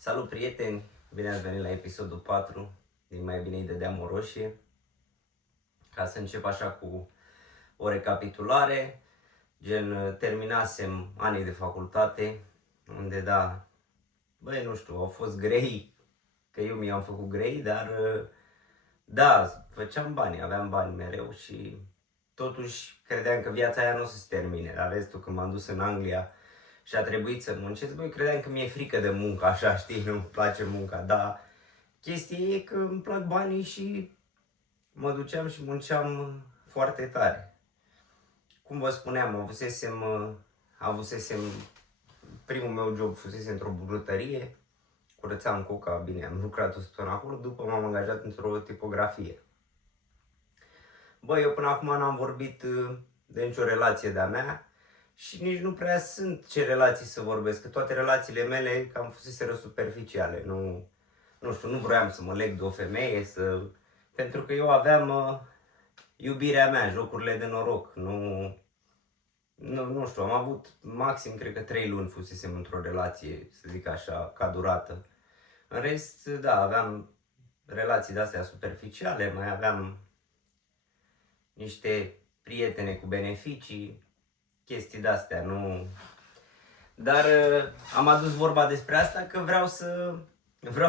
Salut prieteni, bine ați venit la episodul 4 din Mai bine îi dădeam o roșie. Ca să încep așa cu o recapitulare, terminasem anii de facultate, unde nu știu, au fost grei, că eu mi-am făcut grei, dar făceam bani, aveam bani mereu și totuși credeam că viața aia nu o să se termine. Dar vezi tu, când m-am dus în Anglia și a trebuit să muncesc, credeam că mi-e frică de muncă, așa, știi, nu-mi place munca, dar chestia e că îmi plac banii și mă duceam și munceam foarte tare. Cum vă spuneam, avusesem primul meu job fusese într-o brutărie, curățam coca, bine, am lucrat o săptămână acolo, după m-am angajat într-o tipografie. Eu până acum n-am vorbit de nicio relație de-a mea și nici nu prea sunt ce relații să vorbesc, că toate relațiile mele cam fuseseră superficiale, nu știu, nu vroiam să mă leg de o femeie, pentru că eu aveam iubirea mea, jocurile de noroc, nu știu, am avut maxim, cred că 3 luni fusesem într-o relație, să zic așa, ca durată. În rest, da, aveam relații de-astea superficiale, mai aveam niște prietene cu beneficii, chestii de-astea, nu... Dar am adus vorba despre asta că vreau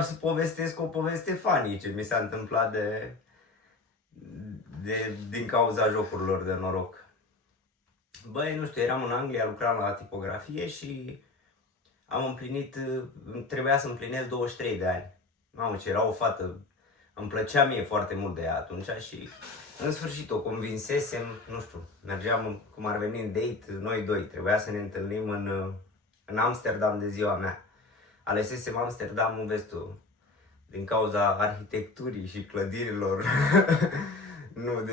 să povestesc o poveste funny ce mi s-a întâmplat din cauza jocurilor de noroc. Nu știu, eram în Anglia, lucram la tipografie și trebuia să împlinesc 23 de ani. Mamă, ce era o fată, îmi plăcea mie foarte mult de ea atunci și în sfârșit o convinsesem, nu știu, mergeam cum ar veni în date, noi doi, trebuia să ne întâlnim în Amsterdam de ziua mea. Alesesem Amsterdam, vezi tu, din cauza arhitecturii și clădirilor, nu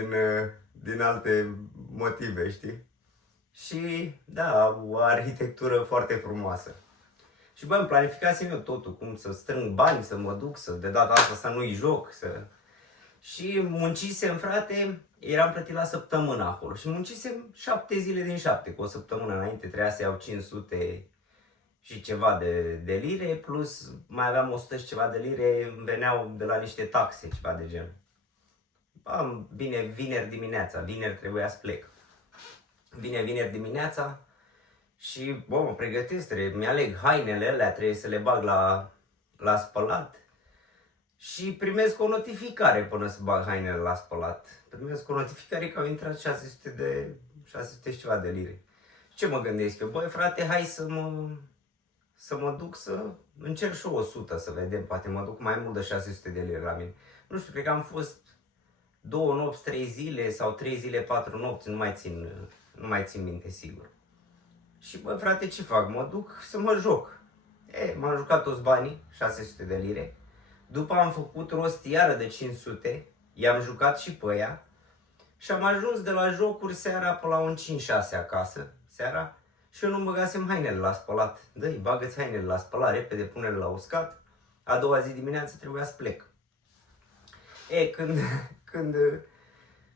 din alte motive, știi? Și da, o arhitectură foarte frumoasă. Și îmi planificasem eu totul, cum să strâng bani, să mă duc, de data asta să nu-i joc, Și muncisem, frate, eram plătit la săptămână acolo și muncisem 7 zile din 7, cu o săptămână înainte trebuia să iau 500 și ceva de lire, plus mai aveam 100 și ceva de lire, îmi veneau de la niște taxe, ceva de gen. Bine, vineri trebuia să plec. Vine vineri dimineața și mă pregătesc, mi-aleg hainele alea, trebuie să le bag la spălat. Și primesc o notificare până să bag hainele la spălat. Primesc o notificare că au intrat 600 și ceva de lire. Ce mă gândesc eu? Frate, hai să mă duc să încerc și 100 să vedem. Poate mă duc mai mult de 600 de lire la mine. Nu știu, cred că am fost 2 nopți, 3 zile sau 3 zile, 4 nopți, nu mai țin minte sigur. Și frate, ce fac? Mă duc să mă joc. M-am jucat toți banii, 600 de lire. După am făcut rost iară de 500, i-am jucat și pe ea și am ajuns de la jocuri seara pe la un 5-6 acasă, seara, și eu nu băgasem hainele la spălat. Bagă-ți hainele la spălat, repede, pune-le la uscat. A doua zi dimineață trebuia să plec. Când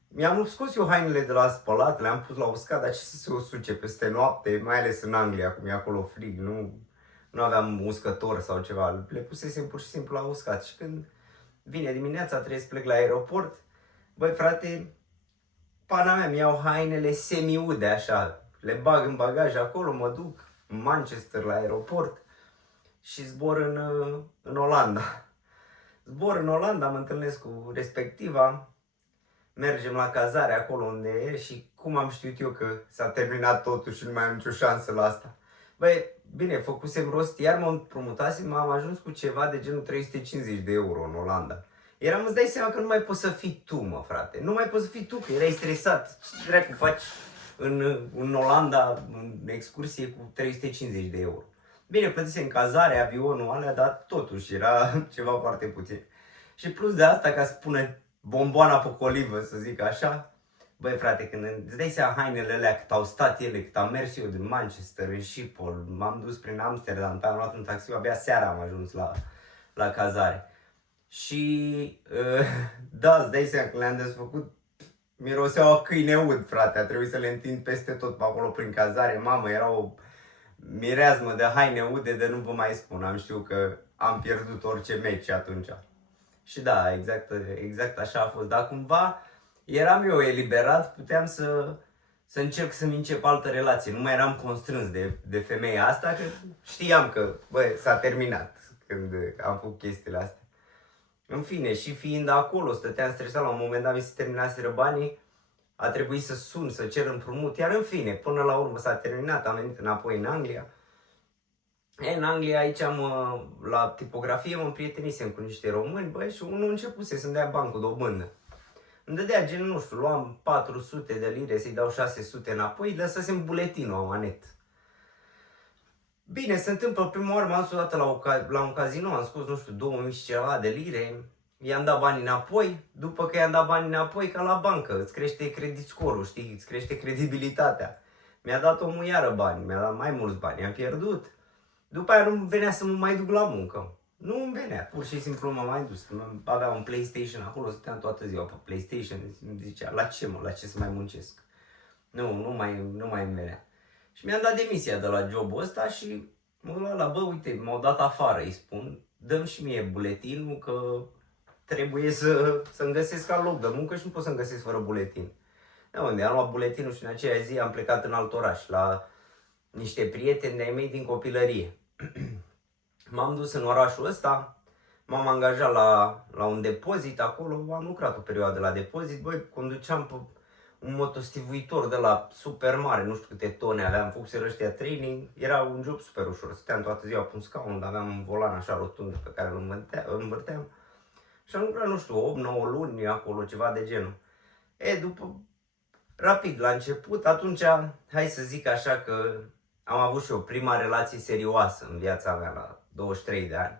mi-am scos eu hainele de la spălat, le-am pus la uscat, dar ce să se usuce peste noapte, mai ales în Anglia, cum e acolo frig, nu aveam uscător sau ceva, le pusesem pur și simplu la uscat. Și când vine dimineața, trebuie să plec la aeroport, frate, pana mea, mi-au hainele semi-ude așa, le bag în bagaj acolo, mă duc în Manchester la aeroport și zbor în Olanda. Zbor în Olanda, mă întâlnesc cu respectiva, mergem la cazare acolo unde e și cum am știut eu că s-a terminat totul și nu mai am nicio șansă la asta. Bine, făcusem rost, iar mă împrumutasem, am ajuns cu ceva de genul 350 de euro în Olanda. Îți dai seama că nu mai poți să fii tu, mă, frate. Nu mai poți să fii tu, că erai stresat. Ce dracu faci în Olanda, în excursie cu 350 de euro? Bine, plătisem cazare, avionul alea, dar totuși era ceva foarte puțin. Și plus de asta, ca să pune bomboana pe colivă, să zic așa, frate, când îți dai seama hainele alea, cât au stat ele, cât am mers eu din Manchester, în Schiphol, m-am dus prin Amsterdam, am luat un taxi, abia seara am ajuns la cazare. Și îți dai seama că le-am desfăcut, miroseau a câine ud, frate, a trebuit să le întind peste tot pe acolo prin cazare, mamă, era o mireasmă de haine ude de nu vă mai spun. Am știut că am pierdut orice meci atunci. Și da, exact așa a fost. Dar cumva eram eu eliberat, puteam să încerc să-mi încep altă relație. Nu mai eram constrâns de femeia asta, că știam că, s-a terminat când am făcut chestiile astea. În fine, și fiind acolo, stăteam stresat, la un moment dat mi se terminaseră banii, a trebuit să sun, să cer împrumut, iar în fine, până la urmă s-a terminat, am venit înapoi în Anglia. În Anglia, aici, la tipografie, mă împrietenisem cu niște români, și unul începuse să-mi dea bani cu dobândă. Îmi dădea gen, nu știu, luam 400 de lire, să-i dau 600 înapoi, lăsasem buletinul amanet. Bine, se întâmplă prima oară, m-am dus odată la un casino, am scos, nu știu, 2000 și ceva de lire, i-am dat banii înapoi, după că i-am dat banii înapoi, ca la bancă, îți crește credit score-ul, știi, îți crește credibilitatea. Mi-a dat omul iară bani, mi-a dat mai mulți bani, am pierdut. După aia nu venea să mă mai duc la muncă. Nu îmi venea, pur și simplu m-am mai dus. Aveam un PlayStation acolo, stăteam toată ziua pe PlayStation, îmi zicea, la ce să mai muncesc? Nu mai îmi venea. Și mi-am dat demisia de la jobul ăsta și mă duc la uite, m-au dat afară, îi spun, dă-mi și mie buletinul că trebuie să-mi găsesc alt loc de muncă și nu pot să-mi găsesc fără buletin. De unde am luat buletinul și în aceea zi am plecat în alt oraș, la niște prieteni de-ai mei din copilărie. M-am dus în orașul ăsta, m-am angajat la un depozit acolo, am lucrat o perioadă la depozit, conduceam pe un motostivuitor de la super mare, nu știu câte tone aveam, făcuseră ăștia training, era un job super ușor, stăteam toată ziua pe un scaun, aveam un volan așa rotund pe care îl învârteam și am lucrat, nu știu, 8-9 luni acolo, ceva de genul. Rapid, la început, atunci, hai să zic așa că am avut și o prima relație serioasă în viața mea la 23 de ani.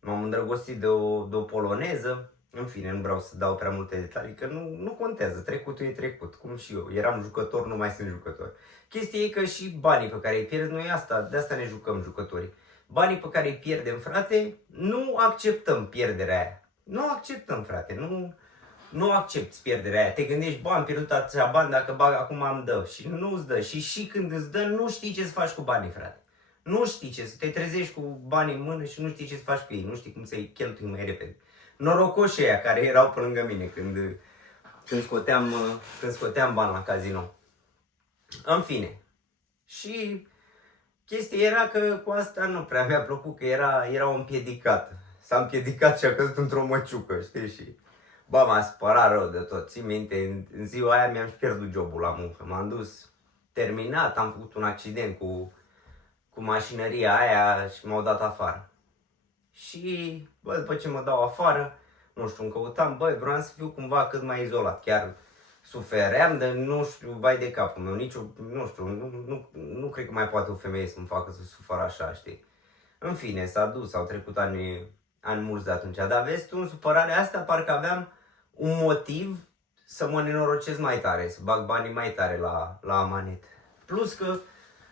M-am îndrăgostit de o poloneză, în fine, nu vreau să dau prea multe detalii, că nu contează, trecutul e trecut, cum și eu. Eram jucător, nu mai sunt jucător. Chestia e că și banii pe care îi pierd, noi de asta ne jucăm jucătorii. Banii pe care îi pierdem, frate, nu acceptăm pierderea aia. Nu acceptăm, frate, nu accepti pierderea aia. Te gândești, am pierdut atâția bani, dacă bag acum îmi dă. Și nu îți dă. Și când îți dă, nu știi ce să faci cu banii, frate. Nu știi ce să te trezești cu banii în mână și nu știi ce să faci cu ei. Nu știi cum să-i cheltui mai repede. Norocoșii aia care erau pe lângă mine când scoteam bani la casino. În fine. Și chestia era că cu asta nu prea mi-a plăcut, că era o împiedicată. S-a împiedicat și a căzut într-o măciucă, știi? Și m-a spărat rău de tot. Țin minte, în ziua aia mi-am pierdut jobul la muncă. M-am dus terminat, am făcut un accident cu mașinăria aia și m-au dat afară. Și, după ce mă dau afară, nu știu, îmi căutam, vreau să fiu cumva cât mai izolat. Chiar sufeream de, nu știu, vai de capul meu, nu cred că mai poate o femeie să-mi facă să sufăr așa, știi? În fine, s-a dus, au trecut ani mulți de atunci. Dar vezi tu, în supărarea asta, parcă aveam un motiv să mă nenorocesc mai tare, să bag banii mai tare la amanet. Plus că,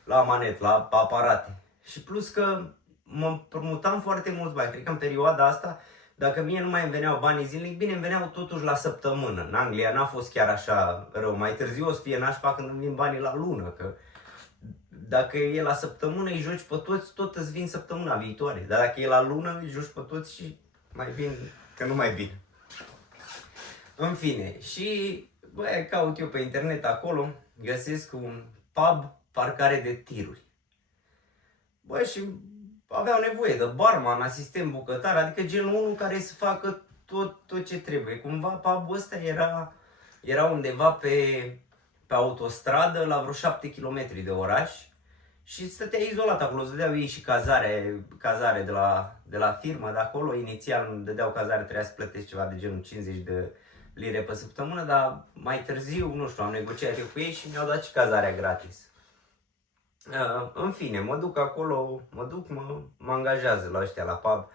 la aparate. Și plus că mă împrumutam foarte mulți bani. Cred că în perioada asta, dacă mie nu mai îmi veneau banii zilnic, bine, îmi veneau totuși la săptămână. În Anglia n-a fost chiar așa rău. Mai târziu o să fie nașpa când îmi vin banii la lună. Că dacă e la săptămână, îi joci pe toți, tot îți vin săptămâna viitoare. Dar dacă e la lună, îi joci pe toți și mai vin, că nu mai vin. În fine, și caut eu pe internet acolo, găsesc un pub, parcare de tiruri. Și aveau nevoie de barman, asistent bucătar, adică genul unul care să facă tot ce trebuie. Cumva pubul ăsta era undeva pe autostradă, la vreo 7 km de oraș și stătea izolat acolo, îți dădeau ei și cazare de la firmă de acolo. Inițial îmi dădeau cazare, trebuia să plătesc ceva de genul 50 de lire pe săptămână, dar mai târziu, nu știu, am negociat eu cu ei și mi-au dat și cazarea gratis. În fine, mă duc acolo, mă angajează la ăștia la pub.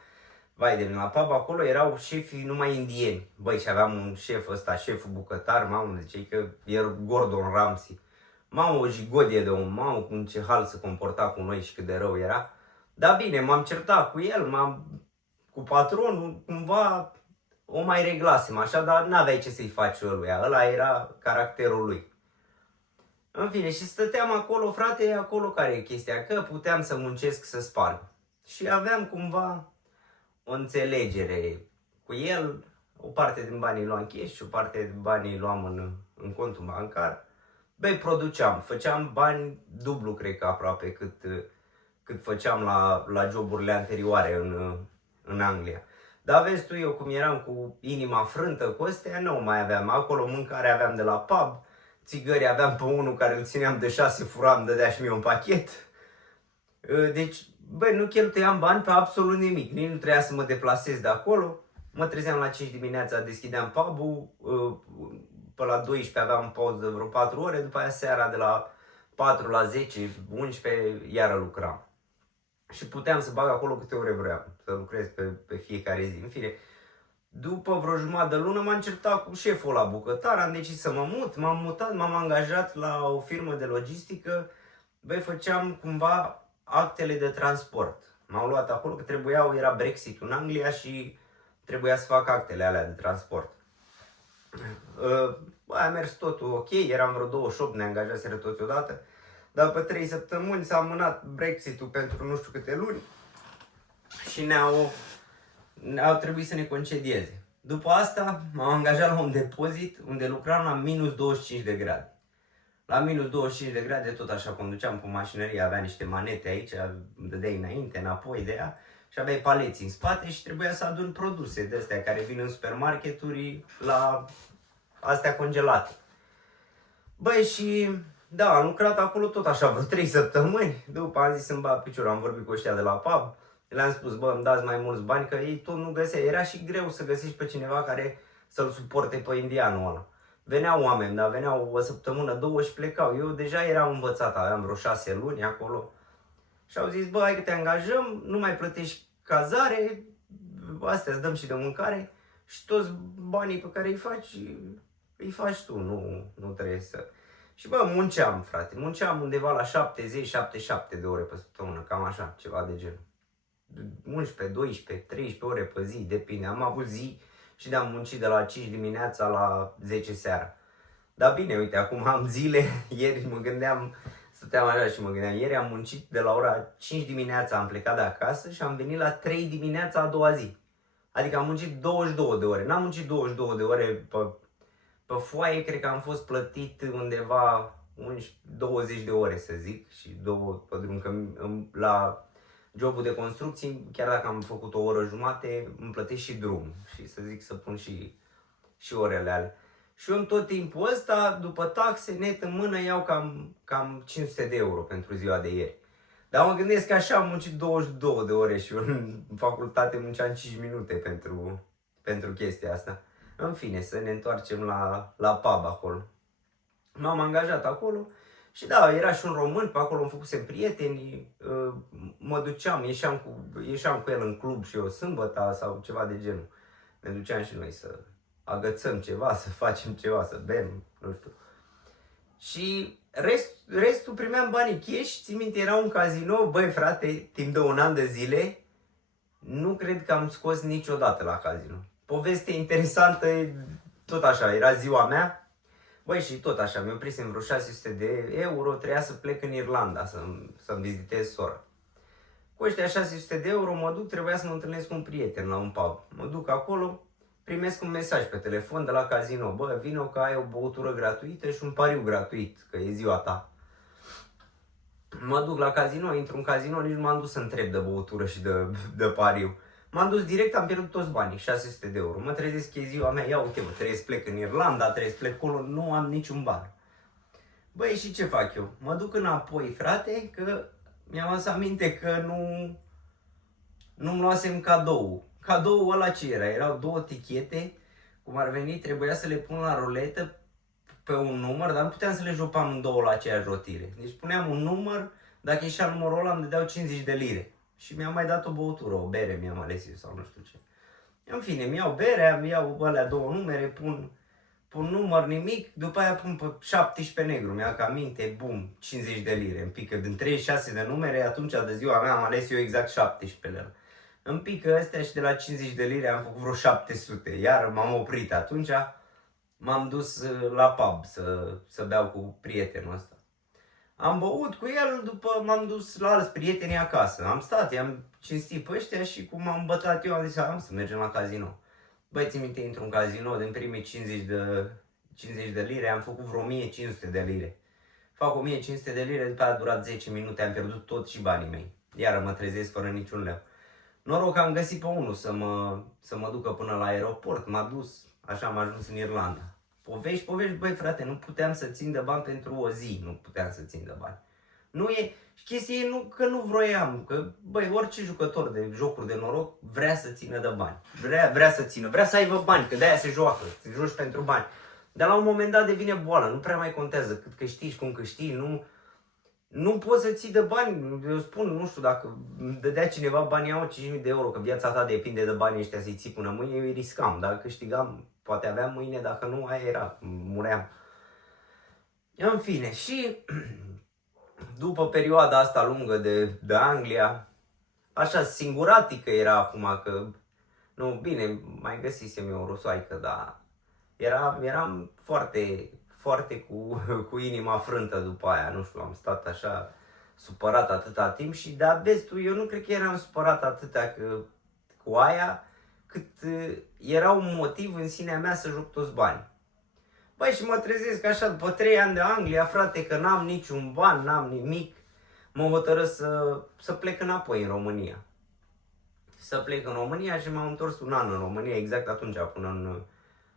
Vai de mine, la pub acolo erau șefii numai indieni. Și aveam un șef ăsta, șeful bucătar, mamă, zicei că e Gordon Ramsay. Mamă, o jigodie de om, mamă, cum ce hal se comporta cu noi și cât de rău era. Dar bine, m-am certat cu el, cu patronul, cumva o mai reglasem așa, dar n-aveai ce să-i faci ăluia, ăla era caracterul lui. În fine, și stăteam acolo, frate, acolo care e chestia, că puteam să muncesc să sparg. Și aveam cumva o înțelegere cu el, o parte din banii luam cash și o parte din banii luam în contul bancar. Băi, produceam, făceam bani dublu, cred că aproape, cât făceam la joburile anterioare în Anglia. Dar vezi tu, eu cum eram cu inima frântă cu astea, nu mai aveam. Acolo mâncare aveam de la pub, țigări aveam pe unul care îl țineam de 6, furam, dădea și mie un pachet. Deci, băi, nu cheltuiam bani pe absolut nimic, nici nu trebuia să mă deplasez de acolo. Mă trezeam la 5 dimineața, deschideam pub-ul, pe la 12 aveam pauză vreo 4 ore, după aia seara de la 4 la 10, 11, iară lucram. Și puteam să bag acolo câte ore vreau, să lucrez pe fiecare zi. În fine, după vreo jumătate de lună m-am certat cu șeful la bucătar, am decis să mă mut, m-am mutat, m-am angajat la o firmă de logistică. Băi, făceam cumva actele de transport. M-au luat acolo că era Brexit în Anglia și trebuia să fac actele alea de transport. A mers totul ok, eram vreo 28, ne angajaseră toți odată. Dar pe 3 săptămâni s-a amânat Brexit-ul pentru nu știu câte luni și au trebuit să ne concedieze. După asta m-am angajat la un depozit unde lucram la minus 25 de grade. La minus 25 de grade tot așa conduceam cu mașinărie, avea niște manete aici, îmi dădeai înainte, înapoi de ea și aveai paleți în spate și trebuia să adun produse de astea care vin în supermarketuri la astea congelate. Băi, și da, am lucrat acolo tot așa vreo 3 săptămâni, după am zis să-mi bag piciorul, am vorbit cu ăștia de la pub, le-am spus, bă, îmi dați mai mulți bani, că ei tot nu găseau, era și greu să găsești pe cineva care să-l suporte pe indianul ăla. Veneau oameni, dar veneau o săptămână, 2 și plecau. Eu deja eram învățat, aveam vreo 6 luni acolo. Și au zis, bă, hai că te angajăm, nu mai plătești cazare, astea îți dăm și de mâncare și toți banii pe care îi faci tu, nu trebuie să... Și bă, munceam, frate, munceam undeva la 70-77 de ore pe săptămână, cam așa, ceva de genul. 11, 12, 13 ore pe zi, depinde. Am avut zi și de-am muncit de la 5 dimineața la 10 seara. Dar bine, uite, acum am zile, ieri mă gândeam, stăteam așa și mă gândeam, ieri am muncit de la ora 5 dimineața, am plecat de acasă și am venit la 3 dimineața a doua zi. Adică am muncit 22 de ore, n-am muncit 22 de ore pe foaie, cred că am fost plătit undeva 20 de ore, să zic, și 2 pe drum, că la jobul de construcții, chiar dacă am făcut o oră jumate, îmi plătesc și drum și să zic să pun și orele alea. Și eu în tot timpul ăsta, după taxe, net în mână, iau cam 500 de euro pentru ziua de ieri. Dar mă gândesc că așa am muncit 22 de ore și eu în facultate munceam 5 minute pentru chestia asta. În fine, să ne întoarcem la pub acolo. M-am angajat acolo și da, era și un român, pe acolo îmi făcusem prieteni, mă duceam, ieșeam cu el în club și eu sâmbătă sau ceva de genul. Ne duceam și noi să agățăm ceva, să facem ceva, să bem, nu știu. Și restul primeam banii cash, țin minte, era un casino, băi frate, timp de 1 an de zile, nu cred că am scos niciodată la casino. Poveste interesantă, tot așa, era ziua mea. Băi, și tot așa, mi-am prins vreo 600 de euro, trebuia să plec în Irlanda să-mi vizitez sora. Cu ăștia 600 de euro mă duc, trebuia să mă întâlnesc cu un prieten la un pub. Mă duc acolo, primesc un mesaj pe telefon de la casino. Bă, vino că ai o băutură gratuită și un pariu gratuit, că e ziua ta. Mă duc la casino, intru în casino, nici nu m-am dus să întreb de băutură și de pariu. M-am dus direct, am pierdut toți banii, 600 de euro. Mă trezesc că e ziua mea, ia uite, trebuie să plec în Irlanda, trebuie să plec acolo, nu am niciun ban. Băi, și ce fac eu? Mă duc înapoi, frate, că mi-am adus aminte că nu-mi luasem cadou. Cadoul ăla ce era? Erau 2 tichete, cum ar veni, trebuia să le pun la ruletă pe un număr, dar nu puteam să le joc amândouă la aceeași rotire. Deci puneam un număr, dacă ieșea numărul ăla îmi dădeau 50 de lire. Și mi-am mai dat o băutură, o bere mi-am ales eu sau nu știu ce. În fine, mi-iau berea, mi-iau alea 2 numere, pun număr, nimic, după aia pun pe 17 negru, mi-am ca minte, bum, 50 de lire. Îmi pică din 36 de numere, atunci de ziua mea am ales eu exact 17 Îmi pică astea și de la 50 de lire am făcut vreo 700, iar m-am oprit atunci, m-am dus la pub să beau cu prietenul ăsta. Am băut cu el, după m-am dus la alți prieteni acasă. Am stat, i-am cinstit pe ăștia și cum am bătat eu, am zis, am să mergem la casino. Băi, țin minte, într-un casino, din primii 50 de lire, am făcut vreo 1500 de lire. Fac 1500 de lire, după aia a durat 10 minute, am pierdut tot și banii mei. Iar mă trezesc fără niciun leu. Noroc că am găsit pe unul să mă ducă până la aeroport, m-a dus, așa am ajuns în Irlanda. Povești, băi frate, nu puteam să țin de bani pentru o zi, nu puteam să țin de bani. Nu e, și chestia e că nu vroiam, că băi, orice jucător de jocuri de noroc vrea să țină de bani. Vrea să aibă bani, că de-aia se joacă, te joci pentru bani. Dar la un moment dat devine boală, nu prea mai contează cât câștigi, cum câștigi, nu poți să ții de bani. Eu spun, nu știu, dacă dădea cineva banii, au 5.000 de euro, că viața ta depinde de banii ăștia să-i ții până mâine, eu îi riscam. Dacă câștigam, poate aveam mâine, dacă nu, aia era, muream. În fine, și după perioada asta lungă de Anglia, așa singuratică era acum, că, nu, bine, mai găsisem eu o rusoaică, dar eram foarte, foarte cu inima frântă după aia, nu știu, am stat așa supărat atâta timp și, da, vezi tu, eu nu cred că eram supărat atâta cu aia, cât era un motiv în sinea mea să joc toți bani. Băi, și mă trezesc așa după 3 ani de Anglia, frate, că n-am niciun ban, n-am nimic, mă hotărăsc să plec înapoi în România. Să plec în România și m-am întors un an în România, exact atunci,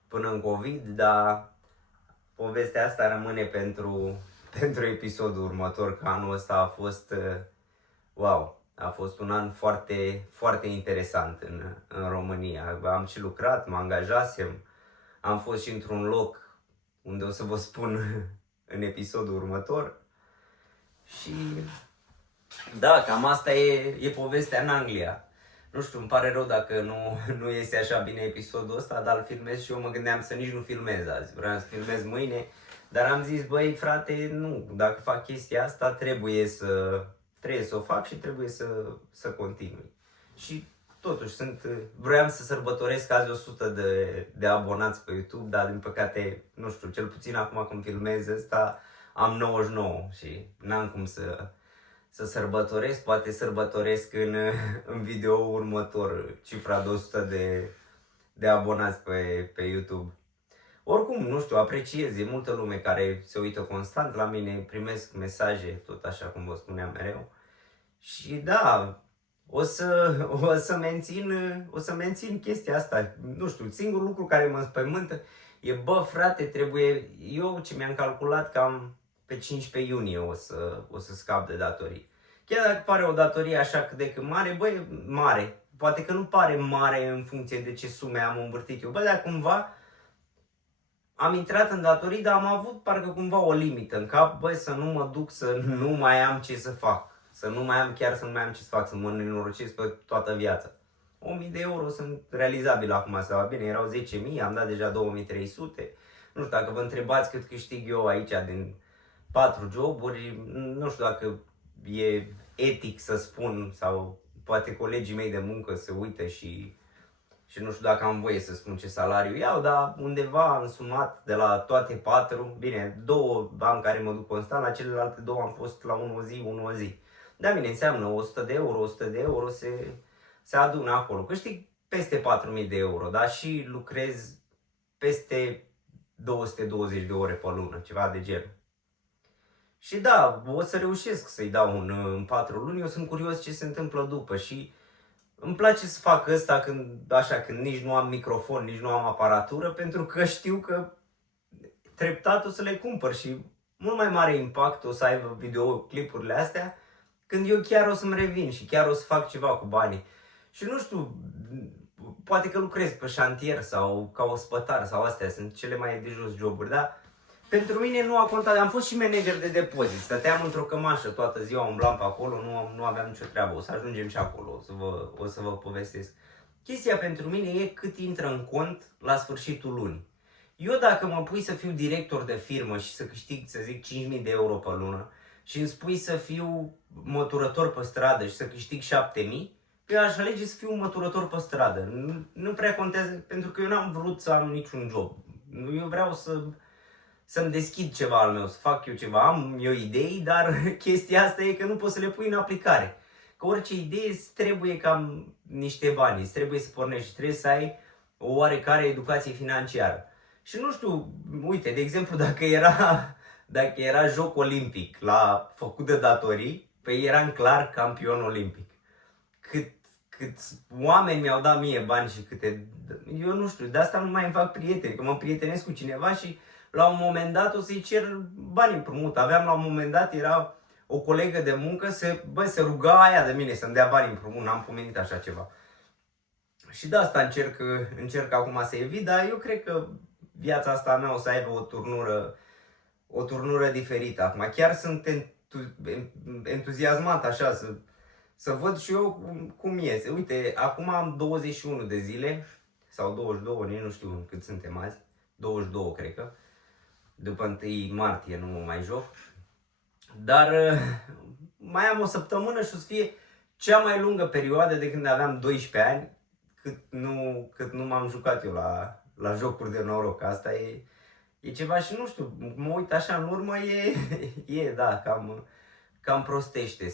până în COVID, dar povestea asta rămâne pentru episodul următor, că anul ăsta a fost, wow, a fost un an foarte, foarte interesant în România. Am și lucrat, mă angajasem, am fost și într-un loc unde o să vă spun în episodul următor. Și da, cam asta e povestea în Anglia. Nu știu, îmi pare rău dacă nu iese așa bine episodul ăsta, dar îl filmez și eu mă gândeam să nici nu filmez azi. Vreau să filmez mâine, dar am zis, băi frate, nu, dacă fac chestia asta trebuie să o fac și trebuie să continui. Și totuși vroiam să sărbătoresc azi 100 de abonați pe YouTube, dar din păcate, nu știu, cel puțin acum când filmez ăsta am 99 și n-am cum să sărbătoresc, poate sărbătoresc în video următor cifra de 100 de abonați pe YouTube. Oricum, nu știu, apreciez, e multă lume care se uită constant la mine, primesc mesaje, tot așa cum vă spuneam mereu. Și da, o să mențin chestia asta. Nu știu, singurul lucru care mă înspăimântă e, bă frate, trebuie, eu ce mi-am calculat cam pe 15 iunie o să scap de datorii. Chiar dacă pare o datorie așa cât de cât mare, băi, mare. Poate că nu pare mare în funcție de ce sume am învârtit eu. Bă, dar cumva am intrat în datorii, dar am avut parcă cumva o limită în cap, băi, să nu mă duc să nu mai am ce să fac. Să nu mai am ce să fac, să mă nenorocesc pe toată viața. 1000 de euro sunt realizabile acum, sau bine, erau 10.000, am dat deja 2300. Nu știu, dacă vă întrebați cât câștig eu aici din 4 joburi, nu știu dacă e etic să spun, sau poate colegii mei de muncă se uită și nu știu dacă am voie să spun ce salariu iau, dar undeva însumat de la toate 4, bine, 2 bani care mă duc constant, la celelalte 2 am fost la 1 o zi. Da, bine, înseamnă 100 de euro se adună acolo. Câștig peste 4.000 de euro, dar și lucrez peste 220 de ore pe lună, ceva de genul. Și da, o să reușesc să-i dau în 4 luni, eu sunt curios ce se întâmplă după și îmi place să fac ăsta când nici nu am microfon, nici nu am aparatură, pentru că știu că treptat o să le cumpăr și mult mai mare impact o să aibă videoclipurile astea când eu chiar o să-mi revin și chiar o să fac ceva cu banii. Și nu știu, poate că lucrez pe șantier sau ca ospătar sau astea sunt cele mai de jos joburi, dar pentru mine nu a contat. Am fost și manager de depozit, stăteam într-o cămașă toată ziua, umblam pe acolo, nu aveam nicio treabă. O să ajungem și acolo, o să vă povestesc. Chestia pentru mine e cât intră în cont la sfârșitul lunii. Eu dacă mă pui să fiu director de firmă și să câștig, să zic, 5.000 de euro pe lună și îmi spui să fiu măturător pe stradă și să câștig 7.000, eu aș alege să fiu măturător pe stradă. Nu prea contează, pentru că eu n-am vrut să am niciun job. Eu vreau să-mi deschid ceva al meu, să fac eu ceva, am eu idei, dar chestia asta e că nu poți să le pui în aplicare. Că orice idee îți trebuie cam niște bani, îți trebuie să pornești, trebuie să ai o oarecare educație financiară. Și nu știu, uite, de exemplu, dacă era joc olimpic la făcut de datorii, păi eram clar campion olimpic. Câți oameni mi-au dat mie bani și câte... Eu nu știu, de asta nu mai îmi fac prieteni, că mă prietenesc cu cineva și la un moment dat o să-i cer bani împrumut. Aveam la un moment dat, era o colegă de muncă, se ruga aia de mine să-mi dea bani împrumut, n-am pomenit așa ceva. Și de asta încerc acum să evit, dar eu cred că viața asta a mea o să aibă o turnură diferită. Acum chiar sunt entuziasmat așa să văd și eu cum iese. Uite, acum am 21 de zile, sau 22, nici nu știu cât suntem azi, 22 cred că, după 1 martie nu mă mai joc. Dar mai am o săptămână și o să fie cea mai lungă perioadă de când aveam 12 ani, cât nu m-am jucat eu la jocuri de noroc. Asta e ceva și nu știu, mă uit așa în urmă, da, cam prostește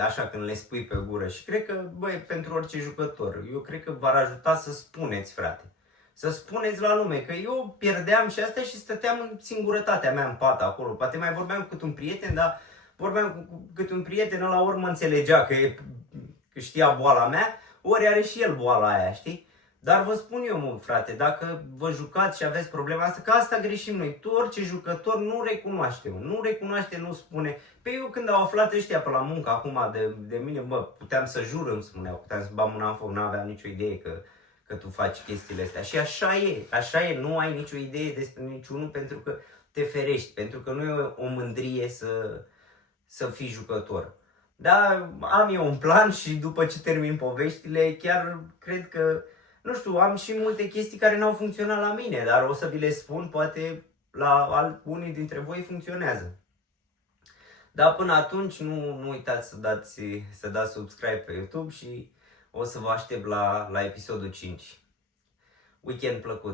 așa când le spui pe gură. Și cred că, băi, pentru orice jucător, eu cred că v-ar ajuta să spuneți, frate. Să spuneți la lume, că eu pierdeam și astea și stăteam în singurătatea mea în pat acolo. Poate mai vorbeam cu cât un prieten, dar vorbeam cu cât un prieten, ăla ori mă înțelegea că știa boala mea, ori are și el boala aia, știi? Dar vă spun eu, mă, frate, dacă vă jucați și aveți problema asta, că asta greșim noi. Orice jucător nu recunoaște, nu spune. Pe eu când au aflat ăștia pe la muncă acum de mine, bă, puteam să jur, îmi spuneau, puteam să bag mâna în foc, n-aveam nicio idee că tu faci chestiile astea. Și așa e, nu ai nicio idee despre niciunul pentru că te ferești, pentru că nu e o mândrie să fii jucător. Da, am eu un plan și după ce termin poveștile, chiar cred că, nu știu, am și multe chestii care n-au funcționat la mine, dar o să vi le spun, poate la unii dintre voi funcționează. Dar până atunci nu uitați să dați subscribe pe YouTube și o să vă aștept la episodul 5. Weekend plăcut!